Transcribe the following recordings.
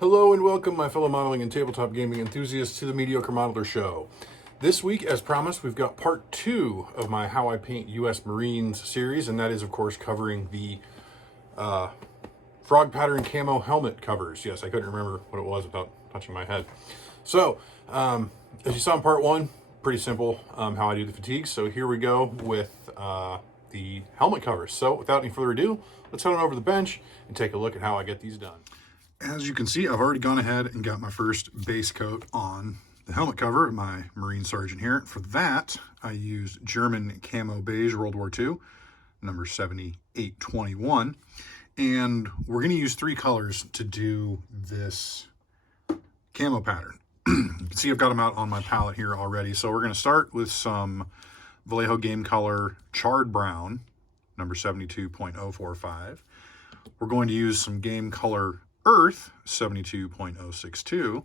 Hello and welcome, my fellow modeling and tabletop gaming enthusiasts, to the Mediocre Modeler Show. This week, as promised, we've got part 2 of my How I Paint U.S. Marines series, and that is, of course, covering the frog pattern camo helmet covers. Yes, I couldn't remember what it was without touching my head. So, as you saw in part 1, pretty simple how I do the fatigues. So here we go with the helmet covers. So without any further ado, let's head on over to the bench and take a look at how I get these done. As you can see, I've already gone ahead and got my first base coat on the helmet cover of my Marine Sergeant here. For that, I used German Camo Beige World War II, number 7821. And we're going to use 3 colors to do this camo pattern. You can see I've got them out on my palette here already. So we're going to start with some Vallejo Game Color Charred Brown, number 72.045. We're going to use some Game Color Earth, 72.062.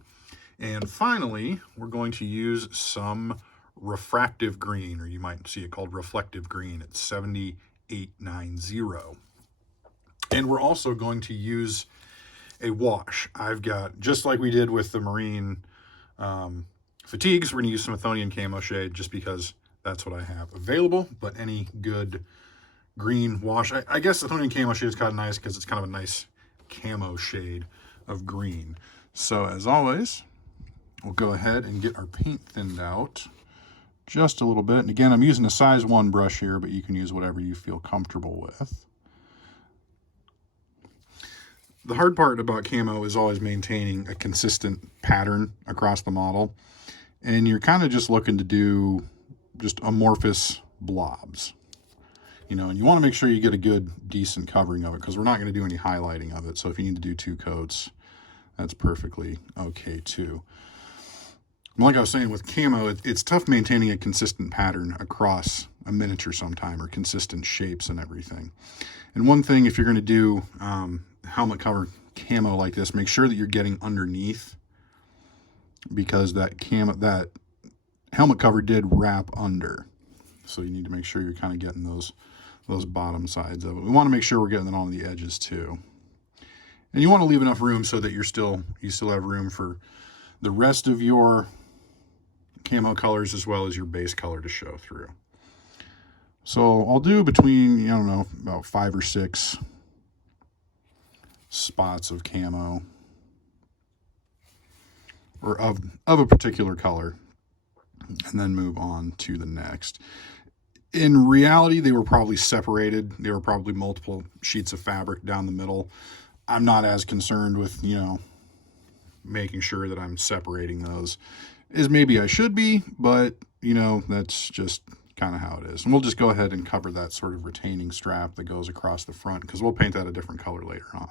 And finally, we're going to use some refractive green, or you might see it called reflective green. It's 7890. And we're also going to use a wash. I've got, just like we did with the Marine fatigues, we're going to use some Athonian camo shade just because that's what I have available. But any good green wash, I guess Athonian camo shade is kind of nice because it's kind of a nice camo shade of green. So as always, we'll go ahead and get our paint thinned out just a little bit. And again, I'm using a size 1 brush here, but you can use whatever you feel comfortable with. The hard part about camo is always maintaining a consistent pattern across the model. And you're kind of just looking to do just amorphous blobs. You know, and you want to make sure you get a good, decent covering of it, because we're not going to do any highlighting of it. So if you need to do 2 coats, that's perfectly okay too. Like I was saying, with camo, it's tough maintaining a consistent pattern across a miniature sometime, or consistent shapes and everything. And one thing, if you're going to do helmet cover camo like this, make sure that you're getting underneath, because that helmet cover did wrap under. So you need to make sure you're kind of getting those bottom sides of it. We want to make sure we're getting it on the edges too. And you want to leave enough room so that you still have room for the rest of your camo colors as well as your base color to show through. So I'll do between, I don't know, about 5 or 6 spots of camo, or of a particular color, and then move on to the next. In reality, they were probably separated. They were probably multiple sheets of fabric down the middle. I'm not as concerned with, making sure that I'm separating those as maybe I should be, but, that's just kind of how it is. And we'll just go ahead and cover that sort of retaining strap that goes across the front, because we'll paint that a different color later on.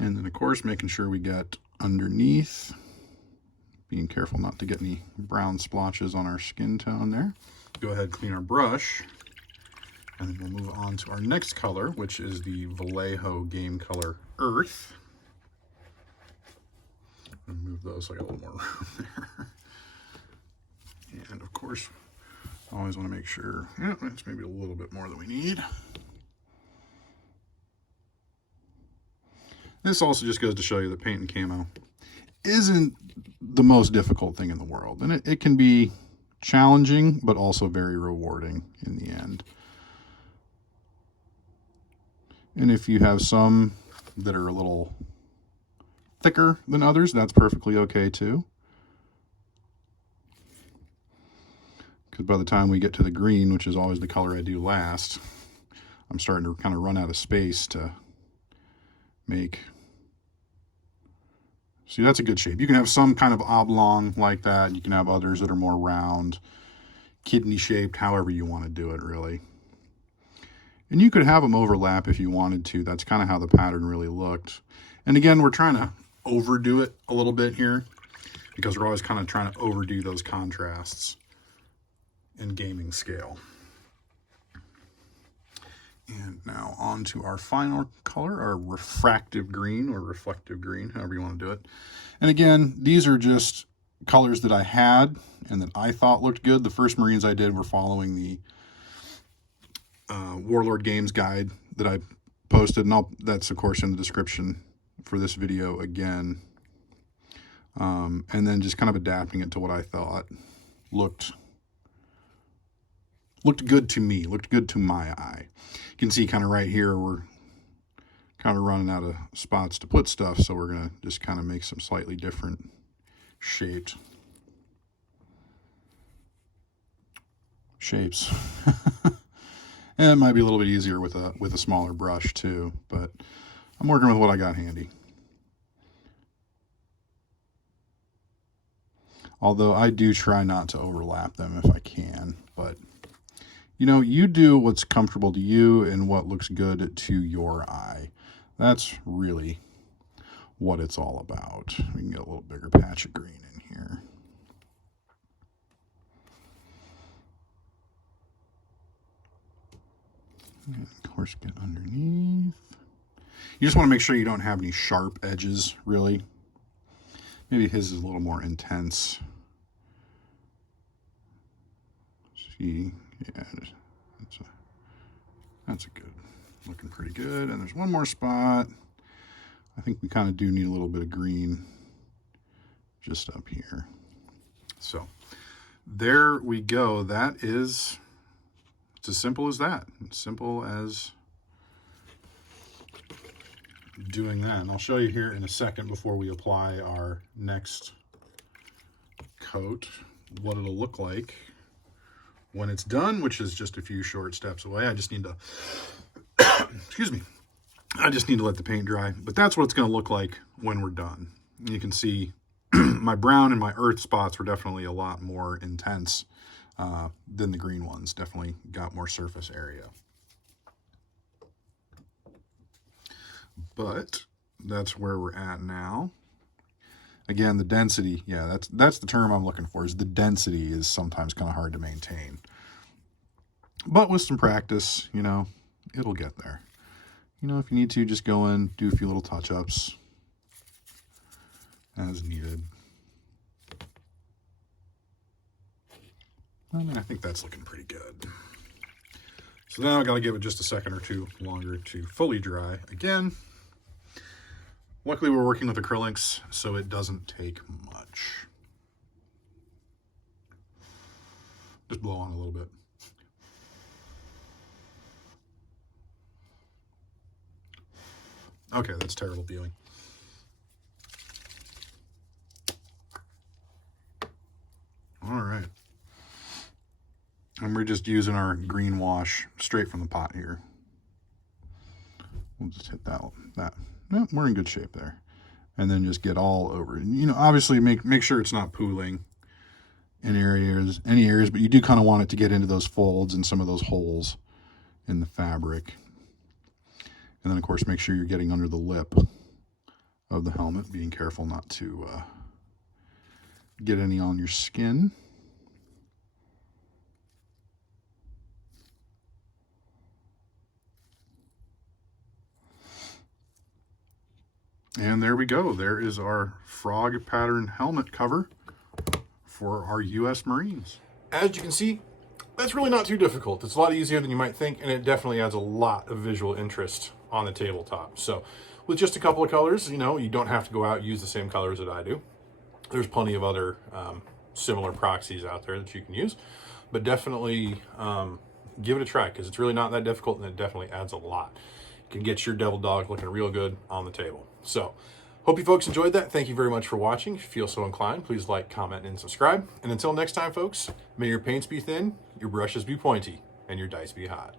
And then, of course, making sure we get underneath, being careful not to get any brown splotches on our skin tone there. Go ahead, clean our brush, and then we'll move on to our next color, which is the Vallejo Game Color Earth. I'm gonna move those so I got a little more room there. And of course, I always want to make sure, it's maybe a little bit more than we need. This also just goes to show you that painting camo isn't the most difficult thing in the world, and it can be challenging, but also very rewarding in the end. And if you have some that are a little thicker than others, that's perfectly okay too. Because by the time we get to the green, which is always the color I do last, I'm starting to kind of run out of space to make. See, that's a good shape. You can have some kind of oblong like that. You can have others that are more round, kidney shaped, however you want to do it, really. And you could have them overlap if you wanted to. That's kind of how the pattern really looked. And again, we're trying to overdo it a little bit here, because we're always kind of trying to overdo those contrasts in gaming scale. And now on to our final color, our refractive green, or reflective green, however you want to do it. And again, these are just colors that I had and that I thought looked good. The first Marines I did were following the Warlord Games guide that I posted, and that's of course in the description for this video again. And then just kind of adapting it to what I thought looked good to me, looked good to my eye. You can see kind of right here, we're kind of running out of spots to put stuff, so we're going to just kind of make some slightly different shapes. And it might be a little bit easier with a smaller brush too, but I'm working with what I got handy. Although I do try not to overlap them if I can, but you know, you do what's comfortable to you and what looks good to your eye. That's really what it's all about. We can get a little bigger patch of green in here. And of course, get underneath. You just want to make sure you don't have any sharp edges, really. Maybe his is a little more intense. See, yeah, that's a good, looking pretty good. And there's one more spot. I think we kind of do need a little bit of green just up here. So there we go. That is, it's as simple as that. As simple as doing that. And I'll show you here in a second before we apply our next coat what it'll look like when it's done, which is just a few short steps away. I just need to excuse me, I just need to let the paint dry, but that's what it's going to look like when we're done. And you can see my brown and my earth spots were definitely a lot more intense than the green ones. Definitely got more surface area. But that's where we're at now. Again, the density, yeah, that's the term I'm looking for, is the density is sometimes kind of hard to maintain. But with some practice, you know, it'll get there. You know, if you need to, just go in, do a few little touch-ups as needed. I mean, I think that's looking pretty good. So now I got to give it just a second or two longer to fully dry again. Luckily, we're working with acrylics, so it doesn't take much. Just blow on a little bit. Okay, that's terrible viewing. All right. And we're just using our green wash straight from the pot here. We'll just hit that. No, we're in good shape there. And then just get all over. You know, obviously make sure it's not pooling in any areas, but you do kind of want it to get into those folds and some of those holes in the fabric. And then, of course, make sure you're getting under the lip of the helmet, being careful not to get any on your skin. And there we go. There is our frog pattern helmet cover for our U.S. Marines. As you can see, that's really not too difficult. It's a lot easier than you might think, and it definitely adds a lot of visual interest on the tabletop. So with just a couple of colors, you know, you don't have to go out and use the same colors that I do. There's plenty of other similar proxies out there that you can use, but definitely give it a try, because it's really not that difficult, and it definitely adds a lot. You can get your devil dog looking real good on the table. So hope you folks enjoyed that. Thank you very much for watching. If you feel so inclined, please like, comment, and subscribe. And until next time, folks, may your paints be thin, your brushes be pointy, and your dice be hot.